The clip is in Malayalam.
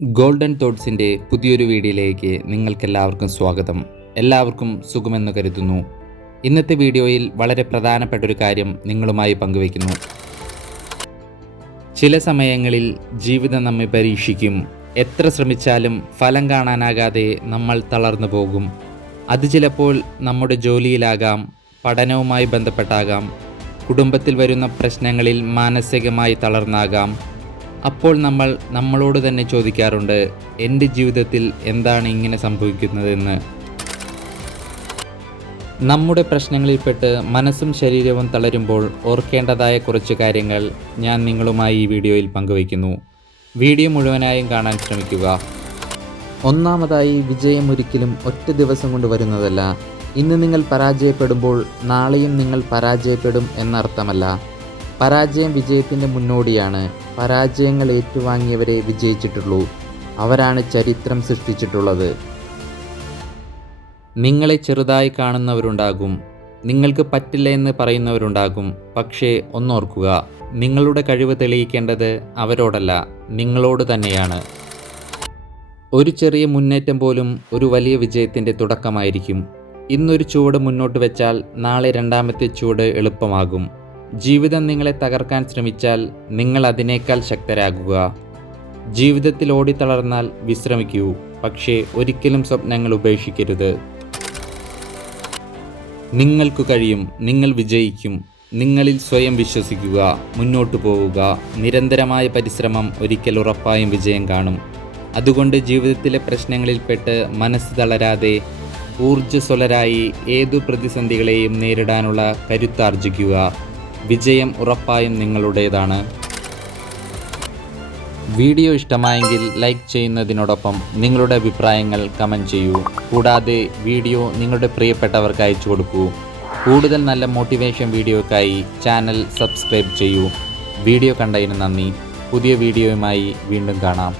ഗോൾഡൻ തോട്ട്സിന്റെ പുതിയൊരു വീഡിയോയിലേക്ക് നിങ്ങൾക്കെല്ലാവർക്കും സ്വാഗതം. എല്ലാവർക്കും സുഖമെന്ന് കരുതുന്നു. ഇന്നത്തെ വീഡിയോയിൽ വളരെ പ്രധാനപ്പെട്ട ഒരു കാര്യം നിങ്ങളുമായി പങ്കുവയ്ക്കുന്നു. ചില സമയങ്ങളിൽ ജീവിതം നമ്മെ പരീക്ഷിക്കും. എത്ര ശ്രമിച്ചാലും ഫലം കാണാനാകാതെ നമ്മൾ തളർന്നു പോകും. അത് ചിലപ്പോൾ നമ്മുടെ ജോലിയിലാകാം പഠനവുമായി ബന്ധപ്പെട്ടാകാം കുടുംബത്തിൽ വരുന്ന പ്രശ്നങ്ങളിൽ മാനസികമായി തളർന്നാകാം അപ്പോൾ നമ്മൾ നമ്മളോട് തന്നെ ചോദിക്കാറുണ്ട് എന്റെ ജീവിതത്തിൽ എന്താണ് ഇങ്ങനെ സംഭവിക്കുന്നതെന്ന്? നമ്മുടെ പ്രശ്നങ്ങളിൽപ്പെട്ട് മനസ്സും ശരീരവും തളരുമ്പോൾ ഓർക്കേണ്ടതായ കുറച്ച് കാര്യങ്ങൾ ഞാൻ നിങ്ങളുമായി ഈ വീഡിയോയിൽ പങ്കുവയ്ക്കുന്നു. വീഡിയോ മുഴുവനായും കാണാൻ ശ്രമിക്കുക. ഒന്നാമതായി വിജയം ഒരിക്കലും ഒറ്റ ദിവസം കൊണ്ട് വരുന്നതല്ല. ഇന്ന് നിങ്ങൾ പരാജയപ്പെടുമ്പോൾ നാളെയും നിങ്ങൾ പരാജയപ്പെടും എന്നർത്ഥമല്ല. പരാജയം വിജയത്തിന്റെ മുന്നോടിയാണ്. പരാജയങ്ങൾ ഏറ്റുവാങ്ങിയവരെ വിജയിച്ചിട്ടുള്ളൂ. അവരാണ് ചരിത്രം സൃഷ്ടിച്ചിട്ടുള്ളത്. നിങ്ങളെ ചെറുതായി കാണുന്നവരുണ്ടാകും. നിങ്ങൾക്ക് പറ്റില്ല എന്ന് പറയുന്നവരുണ്ടാകും. പക്ഷേ ഒന്നോർക്കുക. നിങ്ങളുടെ കഴിവ് തെളിയിക്കേണ്ടത് അവരോടല്ല നിങ്ങളോട് തന്നെയാണ്. ഒരു ചെറിയ മുന്നേറ്റം പോലും ഒരു വലിയ വിജയത്തിന്റെ തുടക്കമായിരിക്കും. ഇന്നൊരു ചുവട് മുന്നോട്ട് വെച്ചാൽ നാളെ രണ്ടാമത്തെ ചുവട് എളുപ്പമാകും. ജീവിതം നിങ്ങളെ തകർക്കാൻ ശ്രമിച്ചാൽ നിങ്ങൾ അതിനേക്കാൾ ശക്തരാകുക. ജീവിതത്തിൽ ഓടിത്തളർന്നാൽ വിശ്രമിക്കൂ പക്ഷേ ഒരിക്കലും സ്വപ്നങ്ങൾ ഉപേക്ഷിക്കരുത്. നിങ്ങൾക്ക് കഴിയും നിങ്ങൾ വിജയിക്കും. നിങ്ങളിൽ സ്വയം വിശ്വസിക്കുക മുന്നോട്ടു പോവുക. നിരന്തരമായ പരിശ്രമം ഒരിക്കൽ ഉറപ്പായും വിജയം കാണും. അതുകൊണ്ട് ജീവിതത്തിലെ പ്രശ്നങ്ങളിൽപ്പെട്ട് മനസ്സ് തളരാതെ ഊർജസ്വലരായി ഏതു പ്രതിസന്ധികളെയും നേരിടാനുള്ള കരുത്താർജിക്കുക വിജയം ഉറപ്പായും നിങ്ങളുടേതാണ്. വീഡിയോ ഇഷ്ടമായെങ്കിൽ ലൈക്ക് ചെയ്യുന്നതിനോടൊപ്പം നിങ്ങളുടെ അഭിപ്രായങ്ങൾ കമന്റ് ചെയ്യൂ. കൂടാതെ വീഡിയോ നിങ്ങളുടെ പ്രിയപ്പെട്ടവർക്ക് അയച്ചു കൊടുക്കൂ. കൂടുതൽ നല്ല മോട്ടിവേഷൻ വീഡിയോയ്ക്കായി ചാനൽ സബ്സ്ക്രൈബ് ചെയ്യൂ. വീഡിയോ കണ്ടതിന് നന്ദി. പുതിയ വീഡിയോയുമായി വീണ്ടും കാണാം.